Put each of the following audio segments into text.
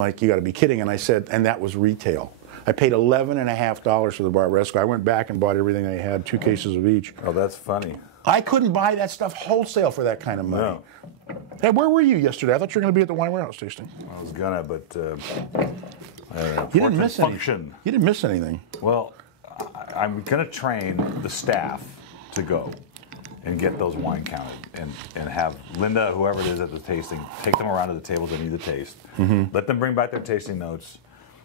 like, you got to be kidding. And I said, and that was retail. I paid $11.50 for the Barbaresco. I went back and bought everything I had, 2 cases of each. Oh, that's funny. I couldn't buy that stuff wholesale for that kind of money. No. Hey, where were you yesterday? I thought you were going to be at the Wine Warehouse tasting. I was gonna, but You didn't miss function. anything. You didn't miss anything. Well, I'm gonna train the staff to go and get those wine counted, and have Linda, whoever it is at the tasting, take them around to the tables that need to taste. Let them bring back their tasting notes,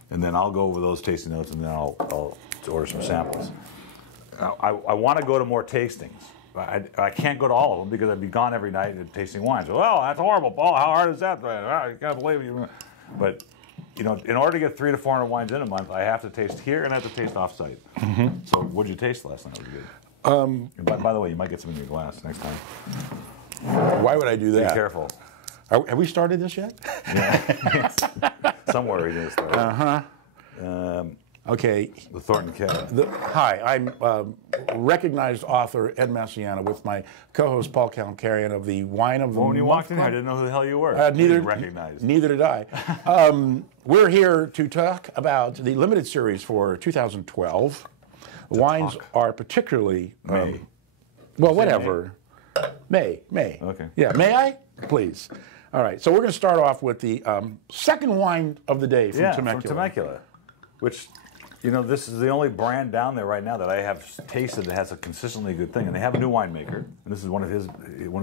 and then I'll go over those tasting notes, and then I'll order some samples. I want to go to more tastings. I can't go to all of them because I'd be gone every night and tasting wines. So, well, that's horrible, Paul. How hard is that? I can't believe you. But you know, in order to get 300 to 400 wines in a month, I have to taste here and I have to taste offsite. So, what did you taste last night? It was good. By the way, you might get some in your glass next time. Why would I do that? Be careful. Have we started this yet? Yeah. Somewhere we didn't start. Okay. The Thornton Cat. Hi, I'm recognized author Ed Masciana with my co-host Paul Kalemkiarian of the Wine of the Well, when you Month walked in here, I Club. didn't know who the hell you were. Neither recognized. Neither did I. We're here to talk about the limited series for 2012. The wines are particularly May. Well, whatever. May. Okay. Yeah, may I? Please. All right. So we're going to start off with the second wine of the day from Temecula. From Temecula, which, you know, this is the only brand down there right now that I have tasted that has a consistently good thing. And they have a new winemaker, and this is one of his.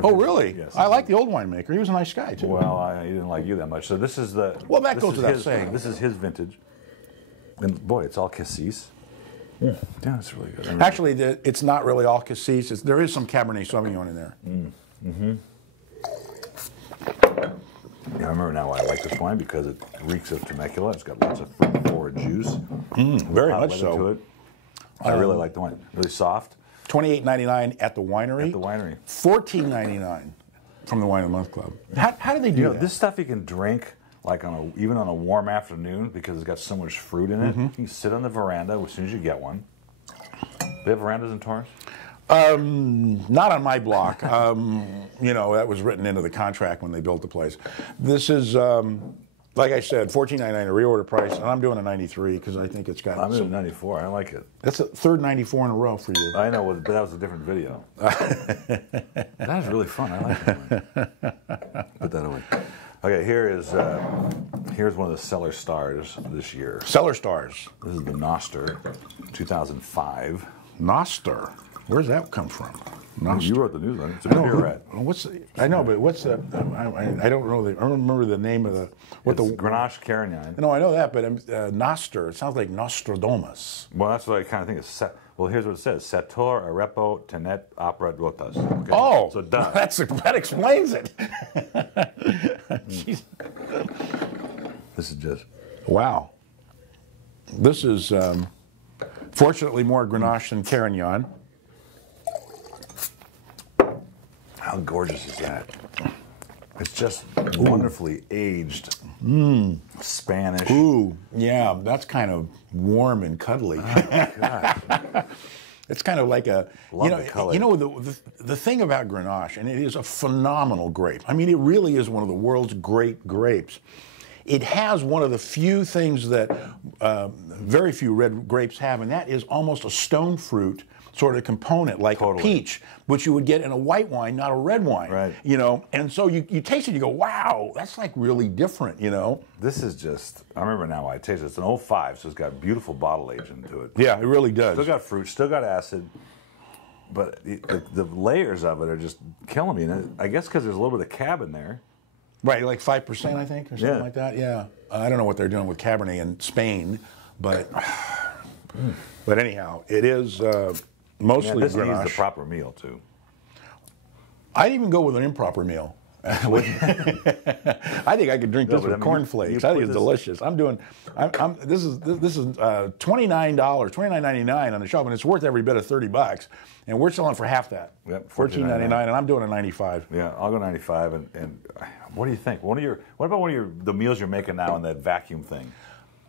Oh, really? Yes. I like the old winemaker. He was a nice guy, too. Well, he didn't like you that much. So this is the. Well, that this goes is without his, saying. This is his vintage. And boy, it's all cassis. Yeah, it's really good. I mean, Actually, it's not really all cassis. There is some Cabernet Sauvignon in there. I remember now why I like this wine, because it reeks of Temecula. It's got lots of fruit-forward juice. Very Hot much weather so. to it. I really like the wine. Really soft. $28.99 at the winery. At the winery. $14.99 from the Wine of the Month Club. How do they do that? This stuff you can drink like even on a warm afternoon because it's got so much fruit in it. You can sit on the veranda as soon as you get one. They have verandas in Torrance? Not on my block. You know, that was written into the contract when they built the place. This is, like I said, $14.99 a reorder price, and I'm doing a 93 because I think it's got. I'm doing 94. I like it. That's a third 94 in a row for you. I know, but that was a different video. That was really fun. I like that one. Put that away. Okay, here's one of the Cellar Stars this year. Cellar Stars. This is the Noster, 2005. Noster. Where's that come from? Noster. You wrote the newsletter. It's a beer I know, but what's the? I don't know. I don't remember the name of the. It's Grenache Carignan. No, I know that, but Noster. It sounds like Nostradamus. Well, that's what I kind of think is. Well, here's what it says: Sator, Arepo, Tenet, Opera, Rotas. Okay? Oh, so duh. that explains it. Jeez. This is just wow. This is fortunately more Grenache than Carignan. How gorgeous is that? It's just wonderfully aged Spanish. Ooh, yeah, that's kind of warm and cuddly. Oh, gosh. It's kind of like a, Love the color. you know, the thing about Grenache, and it is a phenomenal grape. I mean, it really is one of the world's great grapes. It has one of the few things that very few red grapes have, and that is almost a stone fruit sort of component, like a peach, which you would get in a white wine, not a red wine. Right. You know, and so you taste it, you go, wow, that's like really different, you know? This is just, I remember now why I taste it. It's an 05, so it's got beautiful bottle aging to it. Yeah, it really does. Still got fruit, still got acid, but the layers of it are just killing me. And I guess because there's a little bit of cab in there. Right, like 5%, I think, or something like that. Yeah, I don't know what they're doing with Cabernet in Spain, but anyhow, it is mostly this Grenache. needs the proper meal too. I'd even go with an improper meal. I think I could drink this with cornflakes. I think it's delicious. This is $29, $29.99 on the shelf, and it's worth every bit of $30. And we're selling for half that. Yep, $14.99, and I'm doing a 95. Yeah, I'll go 95. And what do you think? What about the meals you're making now in that vacuum thing?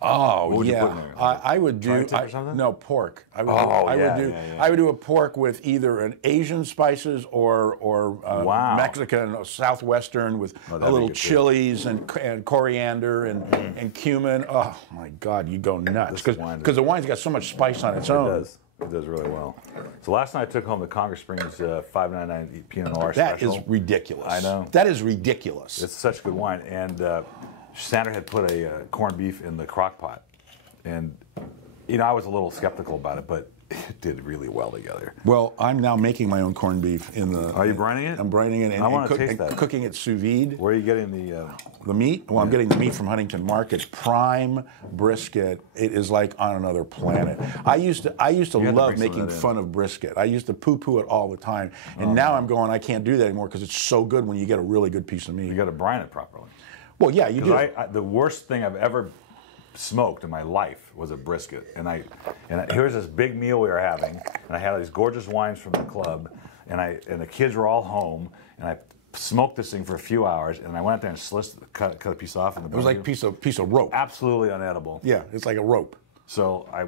Oh, What would you yeah. put in there? I would do Tri-tip or something? no pork. I would, yeah. I would do a pork with either an Asian spices or Wow. Mexican or southwestern with a that'd be little good too. chilies and coriander and cumin. Oh my God, you go nuts because the wine's got so much spice on its own. It does. It does really well. So last night I took home the Congress Springs $5.99 Pinot Noir That special. is ridiculous. I know. That is ridiculous. It's such good wine. And Sandra had put a corned beef in the crock pot. And, you know, I was a little skeptical about it, but it did really well together. Well, I'm now making my own corned beef in the. Are you brining it? I'm brining it and, I want to taste and that. cooking it sous vide. Where are you getting The meat? Well, I'm getting the meat from Huntington Market. Prime brisket. It is like on another planet. I used to have to love bring some of making that in. fun of brisket. I used to poo-poo it all the time, and now I'm going. I can't do that anymore because it's so good when you get a really good piece of meat. You got to brine it properly. Well, yeah, you do. The worst thing I've ever smoked in my life was a brisket. And here's this big meal we were having, and I had all these gorgeous wines from the club, and the kids were all home, and I smoked this thing for a few hours, and I went out there and cut a piece off. It was like a piece of rope. Absolutely unedible. Yeah, it's like a rope. So I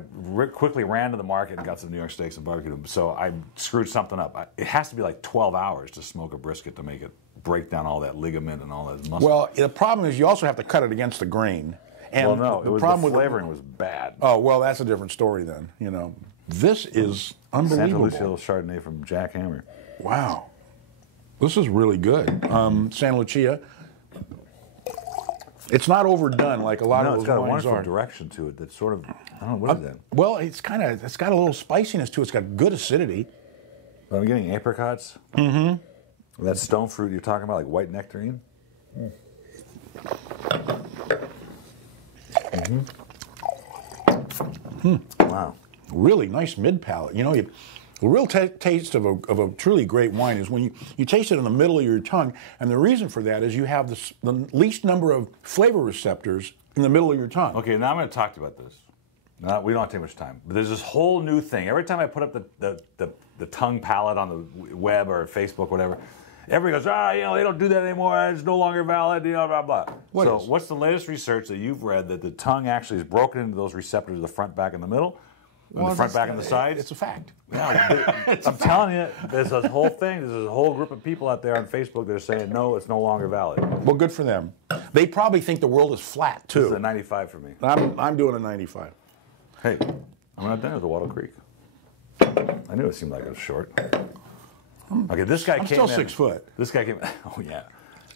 quickly ran to the market and got some New York steaks and barbecued them. So I screwed something up. It has to be like 12 hours to smoke a brisket to make it break down all that ligament and all that muscle. Well, the problem is you also have to cut it against the grain. And the flavoring was bad. Oh, well, that's a different story then. You know, this is unbelievable. Santa Lucia Chardonnay from Jack Hammer. Wow, this is really good. Santa Lucia. It's not overdone like a lot of those it's got a wines wonderful are. direction to it. That's sort of, I don't know, what is that? Well, it's got a little spiciness to it. It's got good acidity. I'm getting apricots. Mm-hmm. That stone fruit you're talking about, like white nectarine. Wow. Really nice mid palate. You know, the real taste of a truly great wine is when you taste it in the middle of your tongue, and the reason for that is you have the least number of flavor receptors in the middle of your tongue. Okay, now I'm going to talk to you about this. Now, we don't have too much time, but there's this whole new thing. Every time I put up the tongue palette on the web or Facebook, whatever, everybody goes, they don't do that anymore. It's no longer valid, blah, blah. What's the latest research that you've read that the tongue actually is broken into those receptors, the front, back, and the middle? And the front, back, and the sides? It's a fact. Yeah, I'm telling you, there's this whole thing. There's a whole group of people out there on Facebook that are saying, no, it's no longer valid. Well, good for them. They probably think the world is flat, too. This is a 95 for me. I'm doing a 95. Hey, I'm not done with the Wattle Creek. I knew it seemed like it was short. Okay, this guy I'm came still in. 6 foot. This guy came. Oh yeah,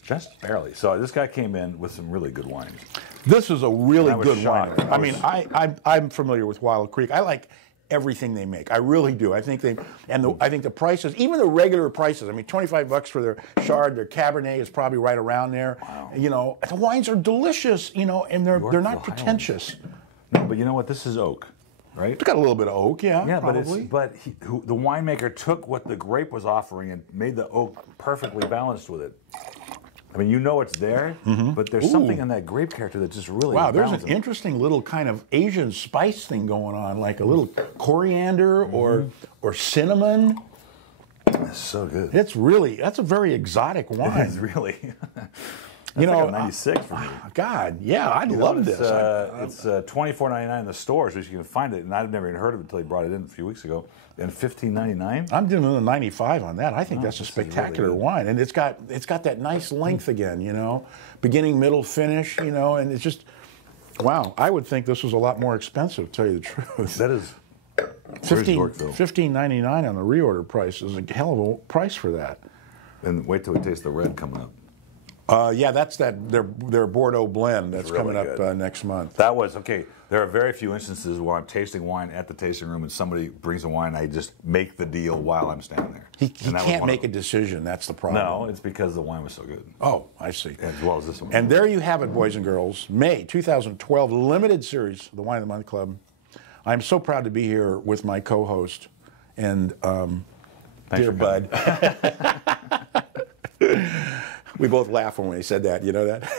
just barely. So this guy came in with some really good wines. This is a really I was good shocked. wine. I mean, I'm familiar with Wattle Creek. I like everything they make. I really do. I think the prices, even the regular prices. I mean, $25 for their Chard, their Cabernet is probably right around there. Wow. You know, the wines are delicious. You know, and they're not pretentious. No, but you know what? This is oak, right? It's got a little bit of oak, yeah. Yeah, probably. but the winemaker took what the grape was offering and made the oak perfectly balanced with it. I mean, you know it's there, but there's something in that grape character that just really Wow, there's an balances it. interesting little kind of Asian spice thing going on, like a little coriander or cinnamon. It's so good. That's a very exotic wine. It's really. You know, like a 96 for me. God, yeah, I'd love this. It's $24.99 in the stores, which you can find it, and I've never even heard of it until he brought it in a few weeks ago. And $15.99. I'm doing a 95 on that. I think that's a this is really spectacular good. wine, and it's got that nice length again. You know, beginning, middle, finish. You know, and it's just wow. I would think this was a lot more expensive. To tell you the truth, That is. $15.99 on the reorder price is a hell of a price for that. And wait till we taste the red coming up. Yeah, that's their Bordeaux blend that's really coming up good. next month. That was, okay, there are very few instances where I'm tasting wine at the tasting room and somebody brings a wine and I just make the deal while I'm standing there. He And that was can't one of make a them. decision. That's the problem. No, it's because the wine was so good. Oh, I see. As well as this one. And there you have it, boys and girls. May 2012 limited series, the Wine of the Month Club. I'm so proud to be here with my co-host and dear Bud. We both laughed when we said that. You know that?